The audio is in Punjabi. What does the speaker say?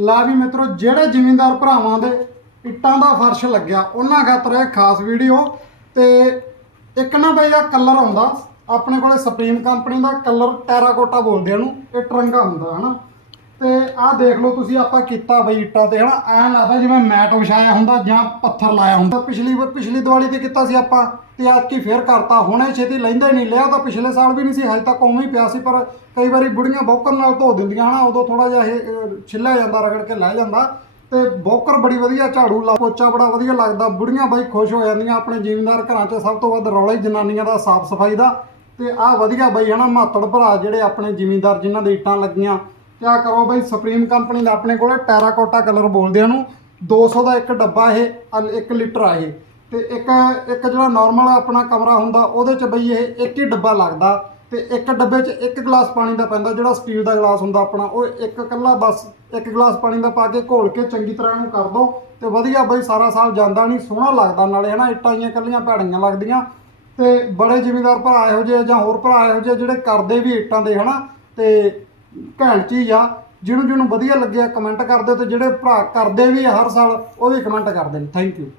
ਲਾ ਵੀ ਮਿੱਤਰੋ, ਜਿਹੜੇ ਜ਼ਿਮੀਂਦਾਰ ਭਰਾਵਾਂ ਦੇ ਇੱਟਾਂ ਦਾ ਫਰਸ਼ ਲੱਗਿਆ, ਉਹਨਾਂ ਖਾਤਰ ਇਹ ਖਾਸ ਵੀਡੀਓ ਤੇ ਇੱਕ ਨਾ ਬਈ ਆ ਕਲਰ ਆਉਂਦਾ। ਆਪਣੇ ਕੋਲੇ ਸੁਪਰੀਮ ਕੰਪਨੀ ਦਾ ਕਲਰ ਟੈਰਾਕੋਟਾ ਬੋਲਦੇ ਆ ਇਹਨੂੰ, ਇਹ ਟਰੰਗਾ ਹੁੰਦਾ, ਹਨਾ? ਤੇ ਆਹ ਦੇਖ ਲਓ ਤੁਸੀਂ ਆਪਾਂ ਕੀਤਾ ਬਈ ਇੱਟਾਂ ਤੇ, ਹਨਾ? ਐਂ ਲੱਗਦਾ ਜਿਵੇਂ ਮੈਟ ਵਿਛਾਇਆ ਹੁੰਦਾ ਜਾਂ ਪੱਥਰ ਲਾਇਆ ਹੁੰਦਾ। ਪਿਛਲੀ ਪਿਛਲੀ ਦੀਵਾਲੀ ਤੇ ਕੀਤਾ ਸੀ ਆਪਾਂ ਤੇ ਐਤਕੀ ਫੇਰ ਕਰਤਾ। ਹੁਣੇ ਛੇਤੀ ਲੈਂਦਾ ਹੀ ਨਹੀਂ, ਲਿਆ ਤਾਂ ਪਿਛਲੇ ਸਾਲ ਵੀ ਨਹੀਂ ਸੀ, ਹਜੇ ਤੱਕ ਉਵੇਂ ਹੀ ਪਿਆ ਸੀ, ਪਰ ਕਈ ਵਾਰੀ ਬੁੜੀਆਂ ਬੋਕਰ ਨਾਲ ਧੋ ਦਿੰਦੀਆਂ, ਹਨਾ? ਉਦੋਂ ਥੋੜਾ ਜਿਹਾ ਇਹ ਛਿੱਲਿਆ ਜਾਂਦਾ, ਰਗੜ ਕੇ ਲੈ ਜਾਂਦਾ। ਤੇ ਬੌਕਰ ਬੜੀ ਵਧੀਆ, ਝਾੜੂ ਲਾ, ਪੋਚਾ ਬੜਾ ਵਧੀਆ ਲੱਗਦਾ। ਬੁੜੀਆਂ ਬਾਈ ਖੁਸ਼ ਹੋ ਜਾਂਦੀਆਂ, ਆਪਣੇ ਜ਼ਿਮੀਂਦਾਰ ਘਰਾਂ 'ਚ ਸਭ ਤੋਂ ਵੱਧ ਰੌਲਾ ਹੀ ਜਨਾਨੀਆਂ ਦਾ, ਸਾਫ਼ ਸਫ਼ਾਈ ਦਾ। ਤੇ ਆਹ ਵਧੀਆ ਬਾਈ, ਹਨਾ? ਮਾਤੜ ਭਰਾ ਜਿਹੜੇ ਆਪਣੇ ਜ਼ਿਮੀਂਦਾਰ ਜਿਨ੍ਹਾਂ ਦੇ ਇੱਟਾਂ ਲੱਗੀਆਂ ਕਿਆ ਕਰੋ ਬਈ ਸੁਪਰੀਮ ਕੰਪਨੀ ਦਾ ਆਪਣੇ ਕੋਲ ਟੈਰਾਕੋਟਾ ਕਲਰ ਬੋਲਦੇ ਆ ਨੂੰ 200 ਦਾ ਇੱਕ ਡੱਬਾ ਇਹ 1 ਲੀਟਰ ਆ ਇਹ। ਤੇ ਇੱਕ ਇੱਕ ਜਿਹੜਾ ਨਾਰਮਲ ਆਪਣਾ ਕਮਰਾ ਹੁੰਦਾ, ਉਹਦੇ ਚ ਬਈ ਇਹ ਇੱਕ ਹੀ ਡੱਬਾ ਲੱਗਦਾ ਤੇ ਇੱਕ ਡੱਬੇ 'ਚ ਇੱਕ ਗਲਾਸ ਪਾਣੀ ਦਾ ਪੈਂਦਾ, ਜਿਹੜਾ ਸਟੀਲ ਦਾ ਗਲਾਸ ਹੁੰਦਾ ਆਪਣਾ, ਉਹ ਇੱਕ ਇਕੱਲਾ ਬਸ ਇੱਕ ਗਲਾਸ ਪਾਣੀ ਦਾ ਪਾ ਕੇ ਘੋਲ ਕੇ ਚੰਗੀ ਤਰ੍ਹਾਂ ਇਹਨੂੰ ਕਰ ਦੋ ਤੇ ਵਧੀਆ ਬਈ ਸਾਰਾ ਸਾਲ ਜਾਂਦਾ ਨਹੀਂ, ਸੋਹਣਾ ਲੱਗਦਾ ਨਾਲੇ, ਹਨਾ, ਇੱਟਾਂ ਜੀਆਂ ਇਕੱਲੀਆਂ ਭੈੜੀਆਂ ਲੱਗਦੀਆਂ ਤੇ ਬੜੇ ਜ਼ਿਮੀਂਦਾਰ ਭਰਾ ਇਹੋ ਜਿਹੇ ਜਾਂ ਹੋਰ ਭਰਾ ਇਹੋ ਜਿਹੇ ਜਿਹੜੇ ਕਰਦੇ ਵੀ ਇੱਟਾਂ ਦੇ, ਹਨਾ, ਤੇ ਘੈਂਟ ਚੀਜ਼ ਆ, ਜਿਹਨੂੰ ਜਿਹਨੂੰ ਵਧੀਆ ਲੱਗਿਆ ਕਮੈਂਟ ਕਰ ਦਿਓ ਤੇ ਜਿਹੜੇ ਭਰਾ ਕਰਦੇ ਵੀ ਆ ਹਰ ਸਾਲ, ਉਹ ਵੀ ਕਮੈਂਟ ਕਰਦੇ ਨੇ ਥੈਂਕ ਯੂ